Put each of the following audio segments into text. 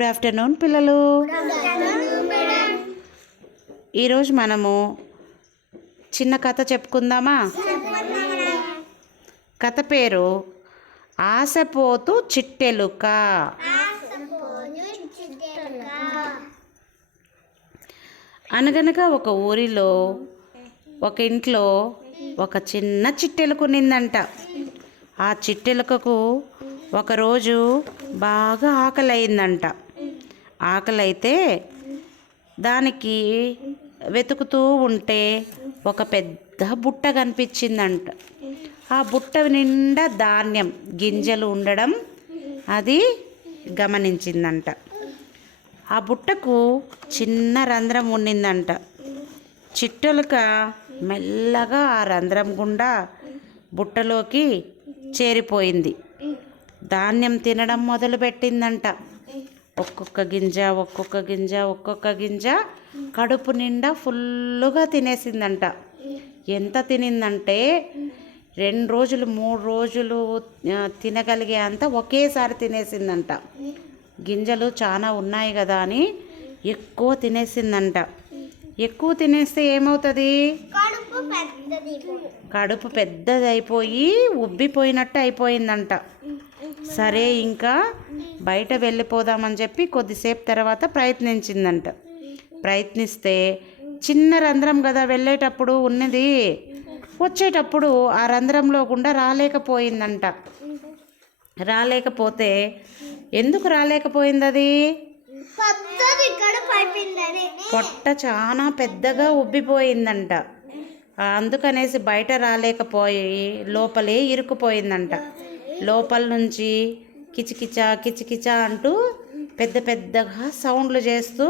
Good afternoon పిల్లలు. ఈరోజు మనము చిన్న కథ చెప్పుకుందామా? కథ పేరు ఆశపోతు చిట్టెలుక. అనగనగా ఒక ఊరిలో ఒక ఇంట్లో ఒక చిన్న చిట్టెలుక ఉన్నిందంట. ఆ చిట్టెలుకకు ఒకరోజు బాగా ఆకలి అయిందంట. ఆకలైతే దానికి వెతుకుతూ ఉంటే ఒక పెద్ద బుట్ట కనిపించిందంట. ఆ బుట్ట నిండా ధాన్యం గింజలు ఉండడం అది గమనించిందంట. ఆ బుట్టకు చిన్న రంధ్రం ఉండిందంట. చిట్టెలుక మెల్లగా ఆ రంధ్రం గుండా బుట్టలోకి చేరిపోయింది. ధాన్యం తినడం మొదలుపెట్టిందంట. ఒక్కొక్క గింజ కడుపు నిండా ఫుల్లుగా తినేసిందంట. ఎంత తినిందంటే 2 రోజులు 3 రోజులు తినగలిగే అంత ఒకేసారి తినేసిందంట. గింజలు చాలా ఉన్నాయి కదా అని ఎక్కువ తినేసిందంట. ఎక్కువ తినేస్తే ఏమవుతుంది? కడుపు పెద్దదైపోయి ఉబ్బిపోయినట్టు అయిపోయిందంట. సరే, ఇంకా బయట వెళ్ళిపోదామని చెప్పి కొద్దిసేపు తర్వాత ప్రయత్నించిందంట. ప్రయత్నిస్తే చిన్న రంధ్రం కదా వెళ్ళేటప్పుడు ఉన్నది, వచ్చేటప్పుడు ఆ రంధ్రంలో గుండా రాలేకపోయిందంట. రాలేకపోతే ఎందుకు రాలేకపోయింది? అది పొట్ట చాలా పెద్దగా ఉబ్బిపోయిందంట. అందుకనేసి బయట రాలేకపోయి లోపలే ఇరుక్కుపోయిందంట. లోపల నుంచి కిచకిచా అంటూ పెద్ద పెద్దగా సౌండ్లు చేస్తూ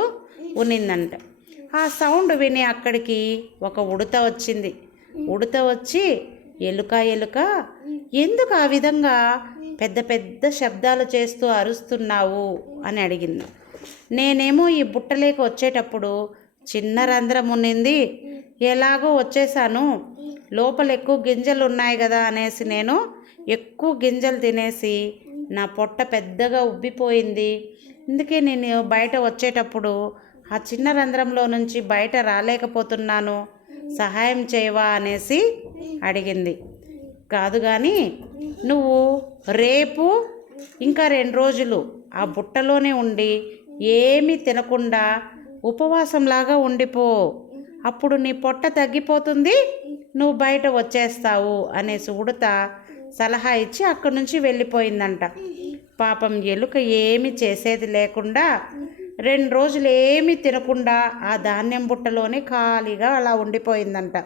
ఉన్నిందంట. ఆ సౌండ్ విని అక్కడికి ఒక ఉడత వచ్చింది. ఉడత వచ్చి ఎలుక ఎందుకు ఆ విధంగా పెద్ద పెద్ద శబ్దాలు చేస్తూ అరుస్తున్నావు అని అడిగింది. నేనేమో ఈ బుట్టలేక వచ్చేటప్పుడు చిన్న రంధ్రం ఉన్నింది, ఎలాగో వచ్చేసాను, లోపల ఎక్కువ గింజలు ఉన్నాయి కదా అనేసి నేను ఎక్కువ గింజలు తినేసి నా పొట్ట పెద్దగా ఉబ్బిపోయింది. అందుకే నేను బయట వచ్చేటప్పుడు ఆ చిన్న రంధ్రంలో నుంచి బయట రాలేకపోతున్నాను, సహాయం చేయవా అనేసి అడిగింది. కాదు కానీ నువ్వు రేపు ఇంకా 2 రోజులు ఆ బుట్టలోనే ఉండి ఏమీ తినకుండా ఉపవాసంలాగా ఉండిపో, అప్పుడు నీ పొట్ట తగ్గిపోతుంది, నువ్వు బయట వచ్చేస్తావు అనేసి ఉడత సలహా ఇచ్చి అక్కడి నుంచి వెళ్ళిపోయిందంట. పాపం ఎలుక ఏమి చేసేది లేకుండా 2 రోజులు ఏమీ తినకుండా ఆ ధాన్యం బుట్టలోనే ఖాళీగా అలా ఉండిపోయిందంట.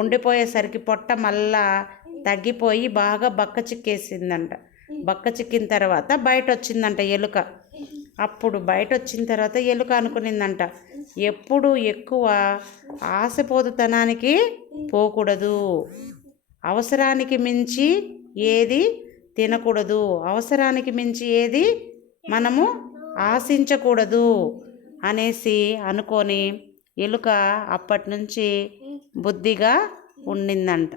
ఉండిపోయేసరికి పొట్ట మళ్ళా తగ్గిపోయి బాగా బక్క చిక్కేసిందంట. బక్క చిక్కిన తర్వాత బయట వచ్చిందంట ఎలుక. అప్పుడు బయట వచ్చిన తర్వాత ఎలుక అనుకునిందంట, ఎప్పుడు ఎక్కువ ఆశపోతుతనానికి పోకూడదు, అవసరానికి మించి ఏది తినకూడదు, అవసరానికి మించి ఏది మనము ఆశించకూడదు అనేసి అనుకొని ఎలుక అప్పటి నుంచి బుద్ధిగా ఉండిందంట.